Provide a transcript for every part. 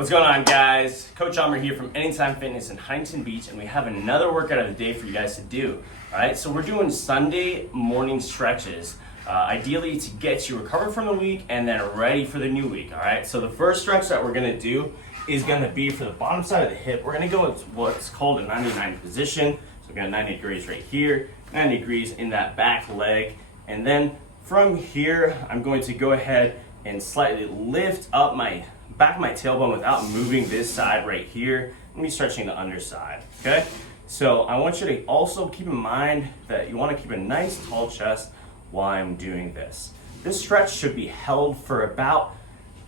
What's going on, guys? Coach Amr here from Anytime Fitness in Huntington Beach, and we have another workout of the day for you guys to do. All right, so we're doing Sunday morning stretches, ideally to get you recovered from the week and then ready for the new week. All right, so the first stretch that we're gonna do is gonna be for the bottom side of the hip. We're gonna go with what's called a 90-90 position. So we got 90 degrees right here, 90 degrees in that back leg, and then from here, I'm going to go ahead and slightly lift up my back of my tailbone without moving this side right here. I'm be stretching the underside, okay? So I want you to also keep in mind that you want to keep a nice tall chest while I'm doing this. This stretch should be held for about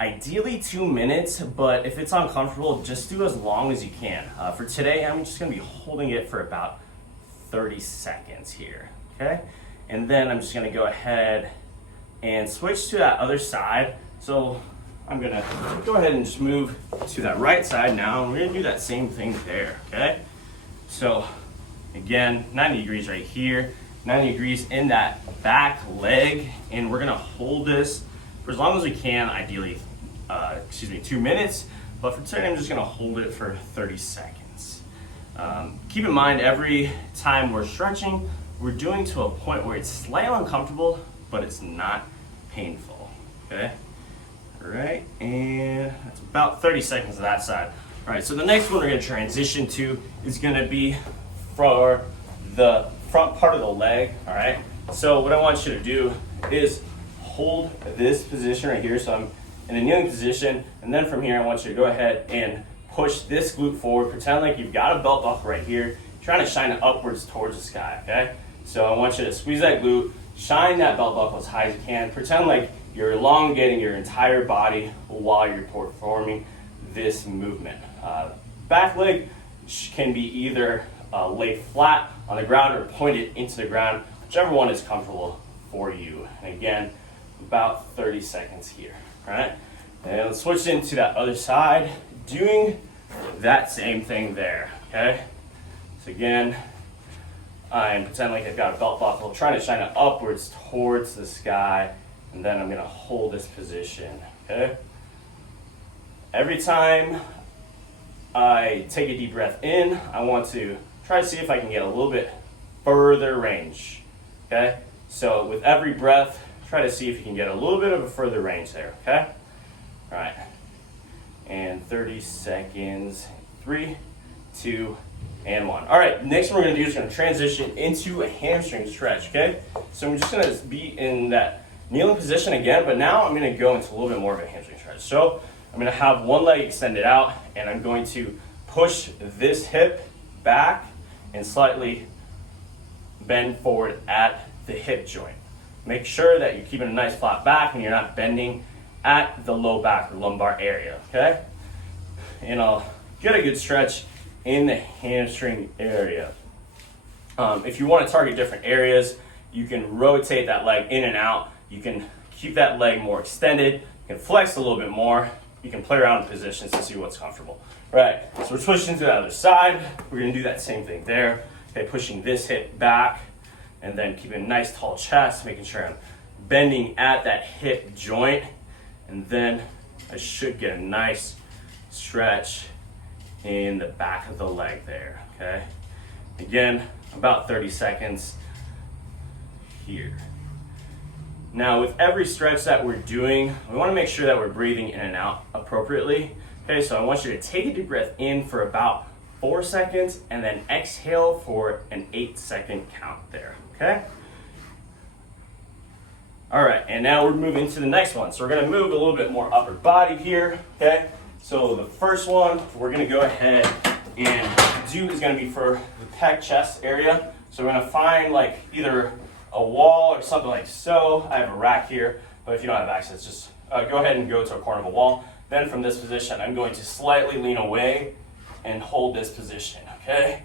ideally 2 minutes, but if it's uncomfortable, just do as long as you can. For today, I'm just gonna be holding it for about 30 seconds here, okay? And then I'm just gonna go ahead and switch to that other side. So I'm gonna go ahead and just move to that right side now, and we're gonna do that same thing there, okay? So again, 90 degrees right here, 90 degrees in that back leg, and we're gonna hold this for as long as we can, ideally, 2 minutes, but for today I'm just gonna hold it for 30 seconds. Keep in mind, every time we're stretching, we're doing to a point where it's slightly uncomfortable, but it's not painful, okay? All right, and that's about 30 seconds of that side. All right, so the next one we're gonna transition to is gonna be for the front part of the leg, all right? So what I want you to do is hold this position right here. So I'm in a kneeling position, and then from here, I want you to go ahead and push this glute forward. Pretend like you've got a belt buckle right here, trying to shine it upwards towards the sky, okay? So I want you to squeeze that glute, shine that belt buckle as high as you can. Pretend like you're elongating your entire body while you're performing this movement. Back leg can be either laid flat on the ground or pointed into the ground, whichever one is comfortable for you. And again, about 30 seconds here, all right? And let's switch into that other side, doing that same thing there, okay? So again, I'm pretending like I've got a belt buckle, trying to shine it upwards towards the sky, and then I'm gonna hold this position, okay? Every time I take a deep breath in, I want to try to see if I can get a little bit further range, okay? So with every breath, try to see if you can get a little bit of a further range there, okay? All right, and 30 seconds, 3, 2, and 1. All right, next one we're gonna do is gonna transition into a hamstring stretch, okay? So I'm just gonna be in that kneeling position again, but now I'm gonna go into a little bit more of a hamstring stretch. So I'm gonna have one leg extended out, and I'm going to push this hip back and slightly bend forward at the hip joint. Make sure that you're keeping a nice flat back and you're not bending at the low back or lumbar area, okay? And I'll get a good stretch in the hamstring area. If you want to target different areas, you can rotate that leg in and out. You can keep that leg more extended. You can flex a little bit more. You can play around with positions to see what's comfortable. Right, so we're switching to the other side. We're gonna do that same thing there. Okay, pushing this hip back and then keeping a nice tall chest, making sure I'm bending at that hip joint. And then I should get a nice stretch in the back of the leg there, okay? Again, about 30 seconds here. Now, with every stretch that we're doing, we wanna make sure that we're breathing in and out appropriately. Okay, so I want you to take a deep breath in for about 4 seconds and then exhale for an 8-second count there, okay? All right, and now we're moving to the next one. So we're gonna move a little bit more upper body here, okay? So the first one we're gonna go ahead and do is gonna be for the pec chest area. So we're gonna find like either a wall or something like so. I have a rack here, but if you don't have access, just go ahead and go to a corner of a wall. Then from this position, I'm going to slightly lean away and hold this position, okay?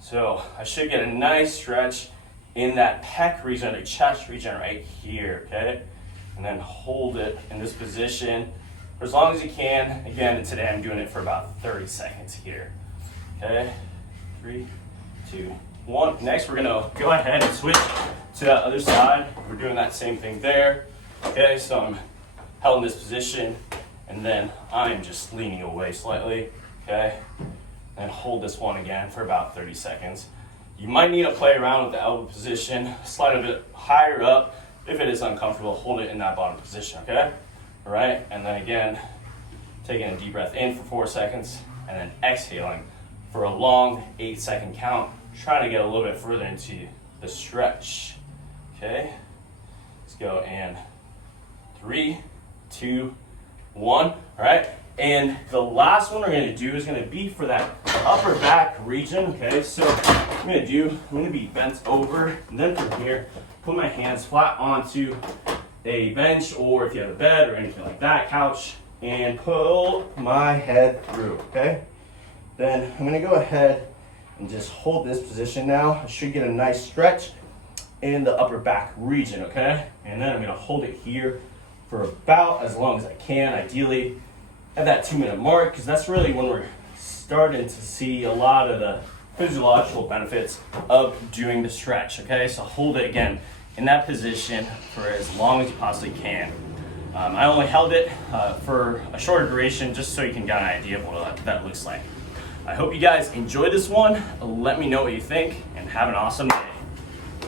So I should get a nice stretch in that pec region, the chest region right here, okay? And then hold it in this position for as long as you can. Again, today I'm doing it for about 30 seconds here, okay? 3, 2, 1. Next, we're gonna go ahead and switch to that other side. We're doing that same thing there, okay? So I'm held in this position, And then I'm just leaning away slightly, okay? And hold this one again for about 30 seconds. You might need to play around with the elbow position, slide a bit higher up. If it is uncomfortable, hold it in that bottom position, okay? All right, and then again, taking a deep breath in for 4 seconds, and then exhaling for a long 8-second count, trying to get a little bit further into the stretch, okay? Let's go in 3, 2, 1, all right? And the last one we're gonna do is gonna be for that upper back region, okay? So I'm gonna be bent over, and then from here, put my hands flat onto a bench, or if you have a bed or anything like that, couch, and pull my head through, okay? Then I'm gonna go ahead and just hold this position now. I should get a nice stretch in the upper back region, okay? And then I'm gonna hold it here for about as long as I can, ideally at that 2-minute mark, because that's really when we're starting to see a lot of the physiological benefits of doing the stretch, okay? So hold it again in that position for as long as you possibly can. I only held it for a shorter duration just so you can get an idea of what that looks like. I hope you guys enjoyed this one. Let me know what you think and have an awesome day.